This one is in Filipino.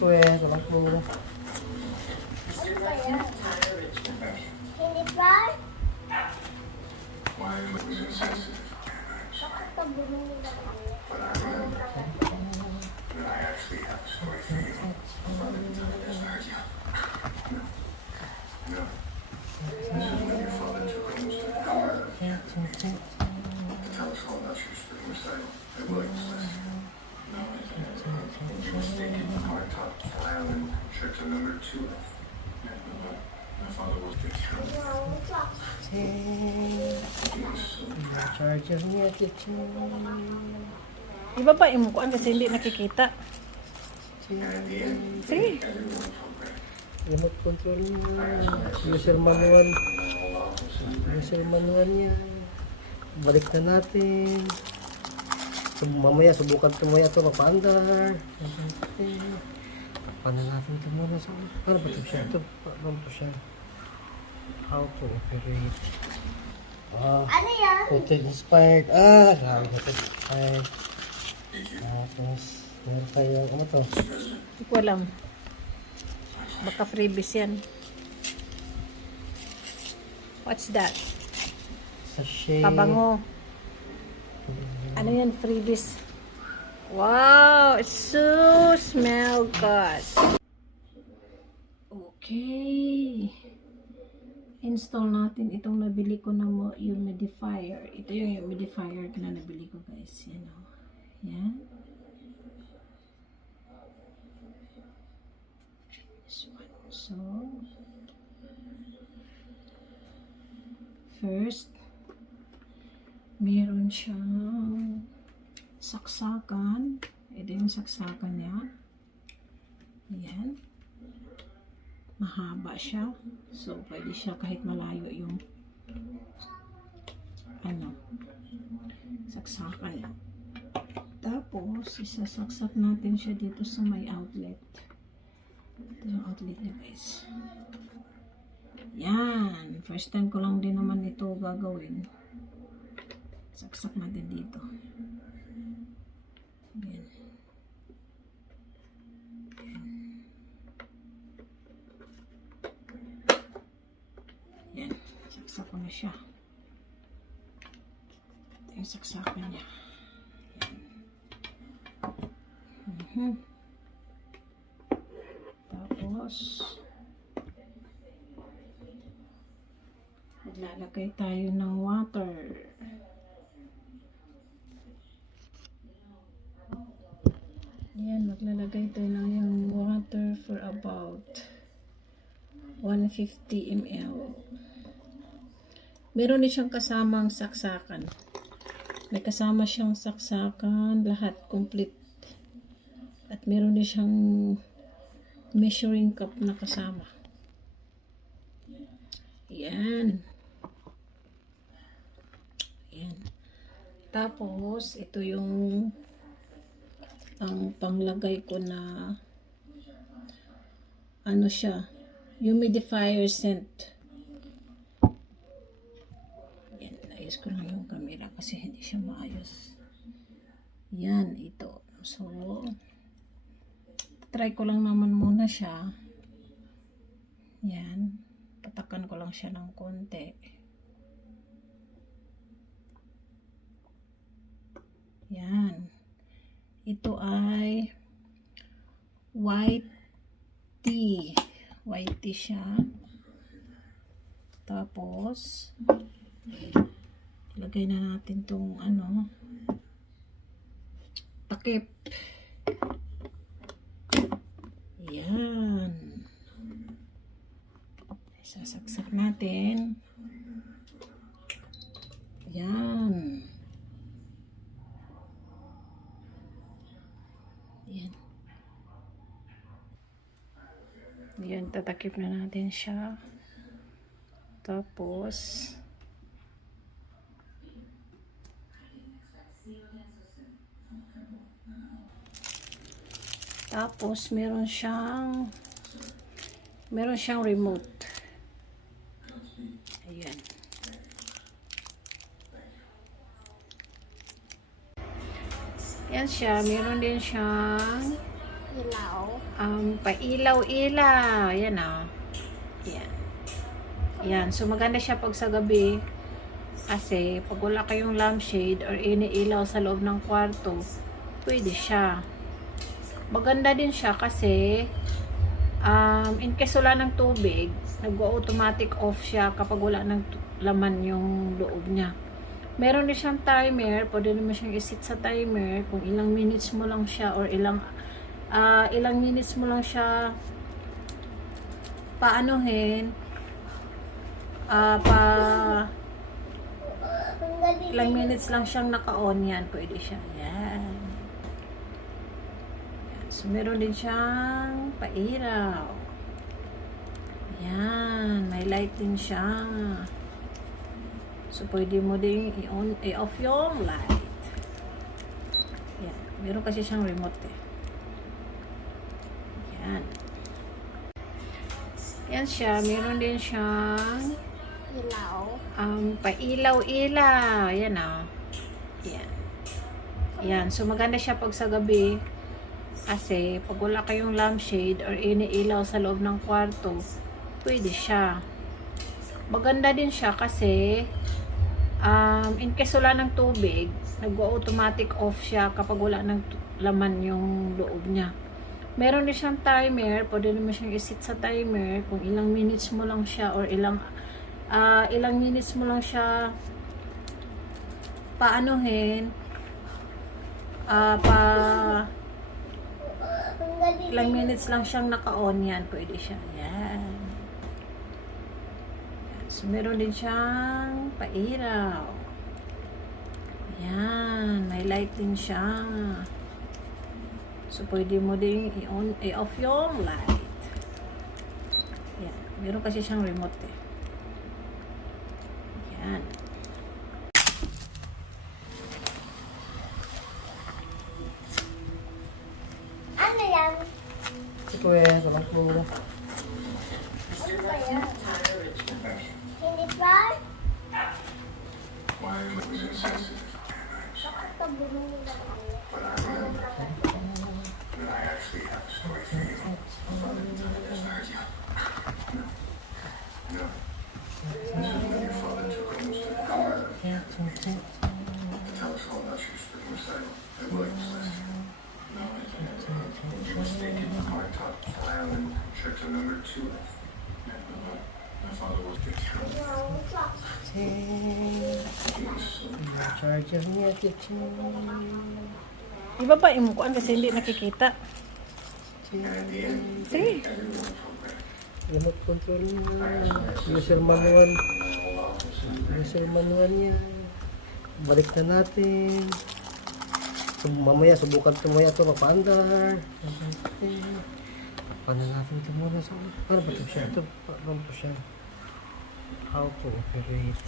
to eh. Walang clue. Hindi pa? Charger niya, Iba pa yung mukuan kasi hindi nakikita. Sige. remote control niya, user manual. User manual niya. Balik na natin. Mamaya, subukan tumaya ito, magpa-andar. Paano natin ito muna sa... Paano ba ito siya? Paano ito siya? How to operate. Ano yan? Hotel inspired. Grabe hotel inspired. Tapos, meron tayong, ano to? Hindi ko alam. Baka freebies yan. What's that? Sachet. Pabango. Ano yan? Freebies. Wow! It so smell good. Okay. Install natin itong nabili ko na humidifier. Ito yung humidifier na nabili ko, guys. Yan o. Yan. This one. So, first, meron siyang saksakan. Ito yung saksakan niya. Yan. Mahaba siya. So, pwede siya kahit malayo yung saksakan. Tapos, isasaksak natin siya dito sa may outlet. Ito yung outlet niya, guys. Yan. First time ko lang din naman ito gagawin. Saksak natin dito. Yan. Yan. Saksak ko na siya. Ito yung saksakan niya. Yan. Tapos, maglalagay tayo ng water. Yan, maglalagay tayo ng yung water for about 150 ml. Meron din siyang kasamang saksakan. May kasama siyang saksakan, lahat complete. At meron din siyang measuring cup na kasama. Yan. Yan. Tapos, ito yung ang panglagay ko na ano siya, humidifier scent. Yan, ayos ko lang yung camera kasi hindi siya maayos. Yan, ito. So, try ko lang naman muna siya. Yan. Patakan ko lang siya ng konti. Yan. Ito ay white tea. White tea siya. Tapos, ilagay na natin tong takip. Yan. Sasaksak natin. Yan. Yan. Yan, tatakip na natin siya. Tapos, meron siyang remote. Ayan. Yan siya. Meron din siyang Ilaw. Pailaw-ilaw. Yan ah. Yan. Yan. So, maganda siya pag sa gabi. Kasi, pag wala kayong lampshade or iniilaw sa loob ng kwarto, pwede siya. Maganda din siya kasi, in case wala ng tubig, nag-automatic off siya kapag wala ng laman yung loob niya. Meron din siyang timer. Pwede naman siyang isit sa timer kung ilang minutes mo lang siya or ilang minutes mo lang siya paanuhin, ilang minutes lang siyang naka-on. Yan, pwede siya. Yan. So, meron din siyang pairaw. Yan, may light din siya. So, pwede mo din i-off yung light. Yan, meron kasi siyang remote eh. Yan. Yan siya, meron din siyang Ilaw. pailaw-ilaw. Yan ah. Yan. Yan. So, maganda siya pag sa gabi. Kasi, pag wala kayong lampshade or iniilaw sa loob ng kwarto, pwede siya. Maganda din siya kasi, in case wala ng tubig, nag-automatic off siya kapag wala ng laman yung loob niya. Meron din siyang timer. Pwede naman siyang isit sa timer kung ilang minutes mo lang siya or ilang minutes mo lang siya paanuhin, ilang minutes lang siyang naka-on. Yan, pwede siya. Yan. Yan. So, meron din siyang pairaw. Yan, may light din siya. So, pwede mo din i-off yung light. Yan, meron kasi siyang remote eh. Yan. Ano yan? Si Kuya, salang po. Ano ba yan? Hindi fry? Bakit ka bumili ng ano? Charger niya, chiching. Iba pa imukuan kasi hindi nakikita. Sige. Remote control niya. User manual. User manual niya. Balik na natin. So, mamaya, subukan ito mamaya ito magpa-andar. Paano natin ito muna sa... Paano ba ito siya? Ito, paano po siya? How to operate.